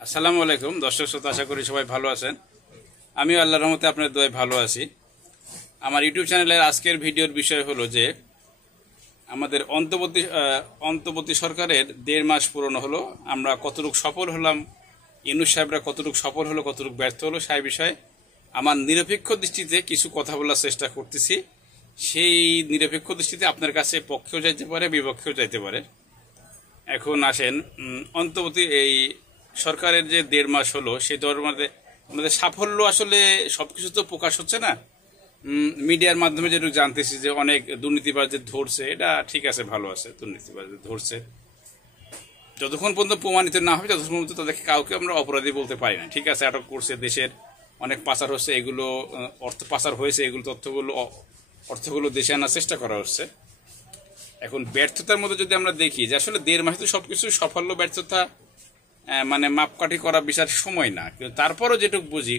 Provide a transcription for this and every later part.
আসসালামু আলাইকুম দর্শক শ্রোতা, আশা করি সবাই ভালো আছেন। আমিও আল্লাহর রহমতে আপনার দোয়ায় ভালো আছি। আমার ইউটিউব চ্যানেলের আজকের ভিডিওর বিষয় হলো যে আমাদের অন্তর্বর্তী সরকারের 1.5 মাস পুরনো হলো, আমরা কতটুকু সফল হলাম, ইউনূস সাহেবরা কতটুকু সফল হলো, কতটুকু ব্যর্থ হলো, সেই বিষয়ে আমার নিরপেক্ষ দৃষ্টিতে কিছু কথা বলার চেষ্টা করতেছি। সেই নিরপেক্ষ দৃষ্টিতে আপনার কাছে পক্ষেও যাইতে পারে, বিপক্ষেও যাইতে পারে। এখন আসেন, অন্তর্বর্তী এই সরকারের যে 1.5 মাস হলো, সেই আমাদের সাফল্য আসলে সবকিছু তো প্রকাশ হচ্ছে না। মিডিয়ার মাধ্যমে যেটুকু জানতেছি যে অনেক দুর্নীতিবাজদের ধরছে, এটা ঠিক আছে, ভালো আছে, দুর্নীতিবাজদের ধরছে। যতক্ষণ পর্যন্ত প্রমাণিত না হবে ততক্ষণ পর্যন্ত তাদেরকে কাউকে আমরা অপরাধী বলতে পারি না। ঠিক আছে, আটক করছে, দেশের অনেক পাচার হচ্ছে, এগুলো অর্থ পাচার হয়েছে, এগুলো অর্থগুলো দেশে আনার চেষ্টা করা হচ্ছে। এখন ব্যর্থতার মধ্যে যদি আমরা দেখি যে আসলে 1.5 মাসে তো সবকিছু সাফল্য ব্যর্থতা মানে মাপকাঠি করা বিশাল সময় না, কিন্তু তারপরও যেটুকু বুঝি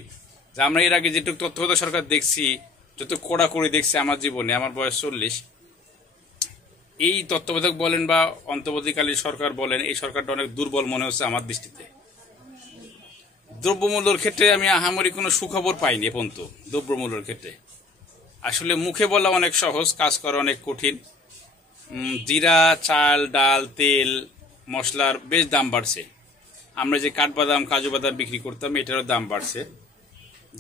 যে আমরা এর আগে যেটুকু তত্ত্বাবধায়ক সরকার দেখছি, যত কড়াকড়ি দেখছি আমার জীবনে, আমার বয়স 40, এই তত্ত্বাবধায়ক বলেন বা অন্তর্বর্তীকালীন সরকার বলেন, এই সরকারটা অনেক দুর্বল মনে হচ্ছে আমার দৃষ্টিতে। দ্রব্যমূল্যের ক্ষেত্রে আমি আহামরি কোনো সুখবর পাইনি এখন তো। দ্রব্যমূল্যের ক্ষেত্রে আসলে মুখে বলা অনেক সহজ, কাজ করা অনেক কঠিন। জিরা, চাল, ডাল, তেল, মশলার বেশ দাম বাড়ছে। আমরা যে কাঠবাদাম, কাজু বাদাম বিক্রি করতাম, এটারও দাম বাড়ছে।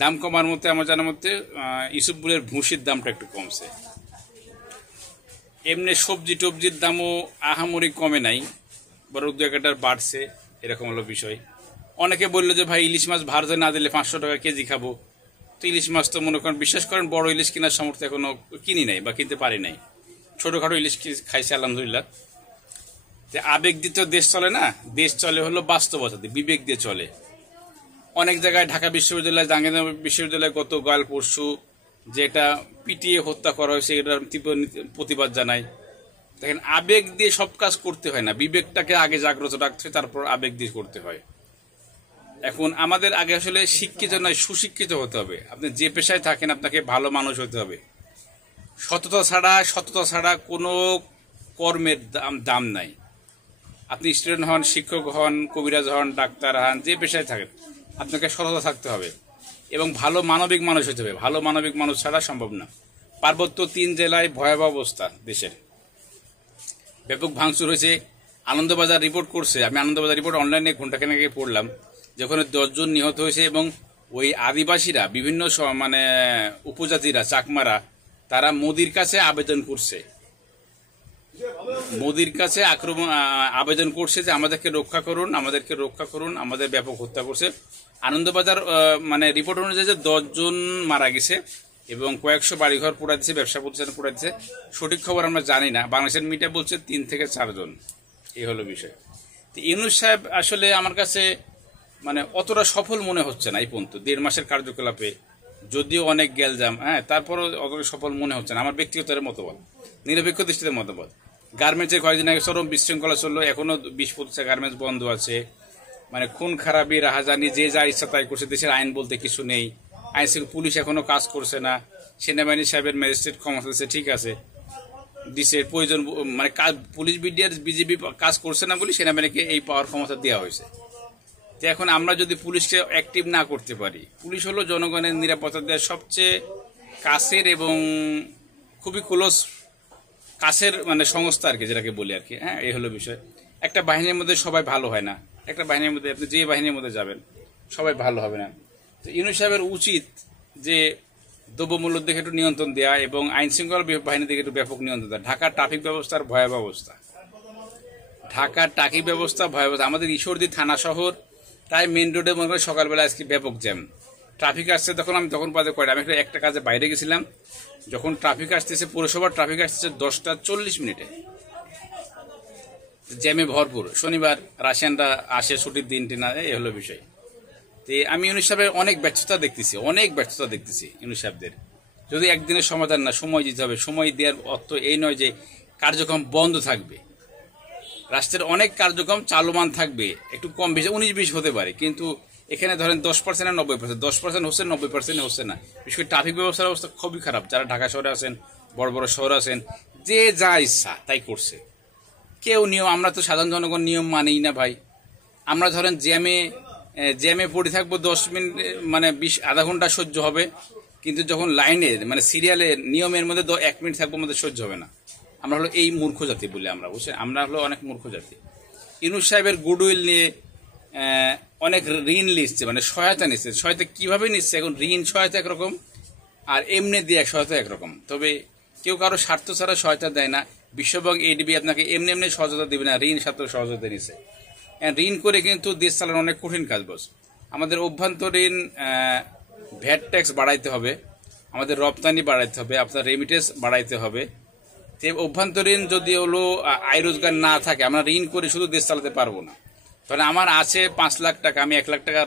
দাম কমার মধ্যে আমার জানার মধ্যে ইসুফপুরের ভুসির দামটা একটু কমছে। এমনি সবজি টবজির দামও আহামরি কমে নাই, বরং 2-1টার বাড়ছে, এরকম হলো বিষয়। অনেকে বললো যে ভাই ইলিশ মাছ ভারতে না দিলে 500 টাকা কেজি খাবো। তো ইলিশ মাছ তো মনে করেন, বিশ্বাস করেন, বড় ইলিশ কেনার সামর্থ্য এখনো কিনি নাই বা কিনতে পারি নাই। ছোটখাটো ইলিশ খাইছে আলহামদুলিল্লাহ। যে আবেগ দিয়ে তো দেশ চলে না, দেশ চলে হলো বাস্তবতা দিয়ে, বিবেক দিয়ে চলে। অনেক জায়গায় ঢাকা বিশ্ববিদ্যালয়, জাহাঙ্গীরনগর বিশ্ববিদ্যালয় গতকাল পরশু যে এটা পিটিয়ে হত্যা করা হয়েছে, এটার তীব্র প্রতিবাদ জানাই। দেখেন, আবেগ দিয়ে সব কাজ করতে হয় না, বিবেকটাকে আগে জাগ্রত রাখতে হয়, তারপর আবেগ দিয়ে করতে হয়। এখন আমাদের আগে আসলে শিক্ষিত নয়, সুশিক্ষিত হতে হবে। আপনি যে পেশায় থাকেন, আপনাকে ভালো মানুষ হতে হবে। সততা ছাড়া কোনো কর্মের দাম নাই। আপনি স্টুডেন্ট হন, শিক্ষক হন, কবিরাজ হন, ডাক্তার হন, যে পেশায় থাকেন, আপনাকে সততা থাকতে হবে এবং ভালো মানবিক মানুষ হতে হবে। ভালো মানবিক মানুষ ছাড়া সম্ভব না। পার্বত্য 3 জেলায় ভয়াবহ অবস্থা, দেশের ব্যাপক ভাঙচুর হয়েছে। আনন্দবাজার রিপোর্ট করছে, আমি আনন্দবাজার রিপোর্ট অনলাইনে ঘন্টাখানেক আগে পড়লাম, যেখানে 10 জন নিহত হয়েছে এবং ওই আদিবাসীরা, বিভিন্ন মানে উপজাতিরা, চাকমারা, তারা মোদির কাছে আবেদন করছে, মোদির কাছে আবেদন করছে যে আমাদেরকে রক্ষা করুন, আমাদের ব্যাপক হত্যা করছে। আনন্দবাজার মানে রিপোর্ট অনুযায়ী যে 10 জন মারা গেছে এবং কয়েকশো বাড়িঘর পোড়া দিচ্ছে, ব্যবসা প্রতিষ্ঠান পোড়া দিচ্ছে। সঠিক খবর আমরা জানি না, বাংলাদেশের মিডিয়া বলছে 3 থেকে 4 জন। এই হলো বিষয়। তো ইউনূস সাহেব আসলে আমার কাছে মানে অতটা সফল মনে হচ্ছে না এই পর্যন্ত 1.5 মাসের কার্যকলাপে, যদিও অনেক গ্যালজাম, তারপরও অতটা সফল মনে হচ্ছে না আমার ব্যক্তিগত মতবাদ, নিরপেক্ষ দৃষ্টিতে মতবাদ। গার্মেন্টসের কয়েকদিন আগে চরম বিশৃঙ্খলা চললো, এখনো 20-25 গার্মেন্টস বন্ধ আছে। মানে খুন খারাপি, রাহাজানি, যে যা ইচ্ছা তাই করছে। দেশের আইন বলতে কিছু নেই, আইন পুলিশ এখনো কাজ করছে না। সেনাবাহিনী সাহেবের ম্যাজিস্ট্রেট ক্ষমতা দিচ্ছে, ঠিক আছে, দিছে প্রয়োজন, মানে পুলিশ বিজেপি কাজ করছে না বলে সেনাবাহিনীকে এই পাওয়ার ক্ষমতা দেওয়া হয়েছে। তো এখন আমরা যদি পুলিশকে অ্যাক্টিভ না করতে পারি, পুলিশ হলো জনগণের নিরাপত্তা দেওয়ার সবচেয়ে কাছের এবং খুবই ক্লোজ কাছের মানে সংস্থা আর কি, যেটাকে বলি আর কি। এই হলো বিষয়। একটা বাহিনীর মধ্যে সবাই ভালো হয় না, একটা বাহিনীর মধ্যে আপনি যে বাহিনীর মধ্যে যাবেন সবাই ভালো হবে না। তো ইউনূস সাহেবের উচিত যে দ্রব্যমূল্যের দিকে একটু নিয়ন্ত্রণ দেওয়া এবং আইন শৃঙ্খলা বাহিনীর দিকে একটু ব্যাপক নিয়ন্ত্রণ দেওয়া। ঢাকার ট্রাফিক ব্যবস্থার ভয়াবহ অবস্থা, আমাদের ঈশ্বরদী থানা শহর, তাই মেন রোডে মনে করেন সকালবেলা আজকে ব্যাপক জ্যাম। ট্রাফিক আসছে, আমি তখন বাজে কয়টা, আমি একটা কাজে বাইরে গেছিলাম, যখন ট্রাফিক আসতেছে, পৌরসভার ট্রাফিক আসতেছে 10:40 জ্যামে ভরপুর। শনিবার রাশিয়ানরা আসে, ছুটির দিনটি না, এই হলো বিষয়। তো আমি ইউনূস সাহেবের অনেক ব্যর্থতা দেখতেছি ইউনূস সাহেবদের। যদি একদিনের সমাধান না, সময় দিতে হবে। সময় দেওয়ার অর্থ এই নয় যে কার্যক্রম বন্ধ থাকবে, রাষ্ট্রের অনেক কার্যক্রম চালমান থাকবে, একটু কম বেশি 19-20 হতে পারে, কিন্তু এখানে ধরেন 10% আর 90%, 10% হচ্ছে, 90% হচ্ছে না। বিশেষ করে ট্রাফিক ব্যবস্থার অবস্থা খুবই খারাপ। যারা ঢাকা শহরে আছেন, বড় বড় শহরে আছেন, যে যা ইচ্ছা তাই করছে। কেউ নিয়ম, আমরা তো সাধারণ জনগণ নিয়ম মানেই না ভাই। আমরা ধরেন জ্যামে জ্যামে পড়ে থাকবো 10 মিনিট মানে 20 আধা ঘন্টা সহ্য হবে, কিন্তু যখন লাইনে মানে সিরিয়ালে নিয়মের মধ্যে 1 মিনিট থাকবো আমাদের সহ্য হবে না। আমরা হলো এই মূর্খ জাতি বলে আমরা, বুঝছেন, আমরা হলো অনেক মূর্খ জাতি। ইউনূস সাহেবের গুডউইল নিয়ে অনেক ঋণ নিচ্ছে, মানে সহায়তা নিচ্ছে। সহায়তা কিভাবে নিচ্ছে? এখন ঋণ সহায়তা একরকম আর এমনি দিয়ে সহায়তা একরকম। তবে কেউ কারো স্বার্থ ছাড়া সহায়তা দেয় না। বিশ্বব্যাংক এডিবি আপনাকে এমনি এমনি সহায়তা দেবে না, ঋণ সাথে সহায়তা নিচ্ছে। ঋণ করে কিন্তু দেশ চালানো অনেক কঠিন কাজ বস। আমাদের অভ্যন্তরীণ ভ্যাট ট্যাক্স বাড়াইতে হবে, আমাদের রপ্তানি বাড়াইতে হবে, আপনার রেমিটেন্স বাড়াইতে হবে। অভ্যন্তরীণ যদি হলো আয় রোজগার না থাকে, আমরা ঋণ করে শুধু দেশ চালাতে পারবো না। তাহলে আমার আছে 5 লাখ টাকা, আমি 1 লাখ টাকা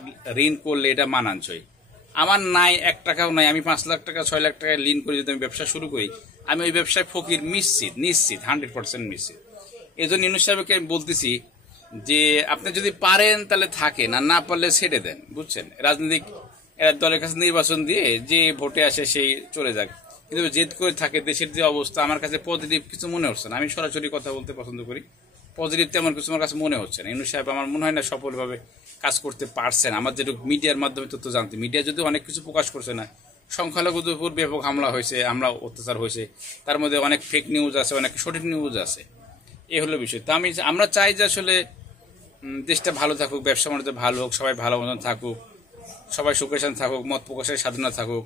ঋণ করলে এটা মানানসই। আমার নাই 1 টাকাও নাই, আমি 5 লাখ টাকা 6 লাখ টাকা ঋণ করে যদি আমি ব্যবসা শুরু করি, আমি ওই ব্যবসায় ফকির নিশ্চিত 100% নিশ্চিত। এই জন্য ইউনূস সাহেবকে আমি বলতেছি যে আপনি যদি পারেন তাহলে থাকেন, আর না পারলে ছেড়ে দেন, বুঝছেন। রাজনৈতিক দলের কাছে নির্বাচন দিয়ে যে ভোটে আসে সেই চলে যাক, কিন্তু জেদ করে থাকে। দেশের যে অবস্থা আমার কাছে পজিটিভ কিছু মনে হচ্ছে না। আমি সরাসরি কথা বলতে পছন্দ করি, পজিটিভ তেমন কিছু আমার কাছে মনে হচ্ছে না। ইউনূস সাহেব আমার মনে হয় না সফলভাবে কাজ করতে পারছেন। আমার যেটুকু মিডিয়ার মাধ্যমে তথ্য জানতে, মিডিয়া যদি অনেক কিছু প্রকাশ করছে না, সংখ্যালঘুদের উপর ব্যাপক হামলা হয়েছে, হামলা অত্যাচার হয়েছে, তার মধ্যে অনেক ফেক নিউজ আছে, অনেক সঠিক নিউজ আছে। এই হলো বিষয়। তো আমরা চাই যে আসলে দেশটা ভালো থাকুক, ব্যবসা বাণিজ্য ভালো হোক, সবাই ভালো মতন থাকুক, সবাই সুখে শান্তি থাকুক, মত প্রকাশের স্বাধীনতা থাকুক।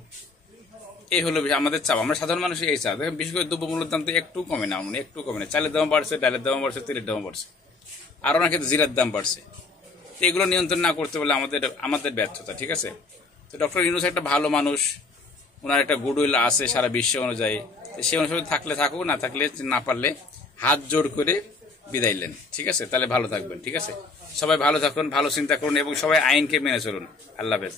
এই হলো আমাদের চাপ। আমরা সাধারণ মানুষ এই চাপ। দেখেন বিশেষ করে দ্রব্যমূল্যের দাম তো একটু কমে না, একটু কমে না। চালের দাম বাড়ছে, ডালের দাম বাড়ছে, তেলের দাম বাড়ছে, আর অনেক ক্ষেত্রে জিরার দাম বাড়ছে। তো এগুলো নিয়ন্ত্রণ না করতে পারলে আমাদের ব্যর্থতা, ঠিক আছে। তো ডক্টর ইউনূস একটা ভালো মানুষ, ওনার একটা গুডউইল আছে সারা বিশ্ব অনুযায়ী। সে অনুসারে থাকলে থাকুক, না থাকলে না পারলে হাত জোড় করে বিদায় নেন, ঠিক আছে। তাহলে ভালো থাকবেন, ঠিক আছে। সবাই ভালো থাকুন, ভালো চিন্তা করুন এবং সবাই আইনকে মেনে চলুন। আল্লাহ হাফেজ।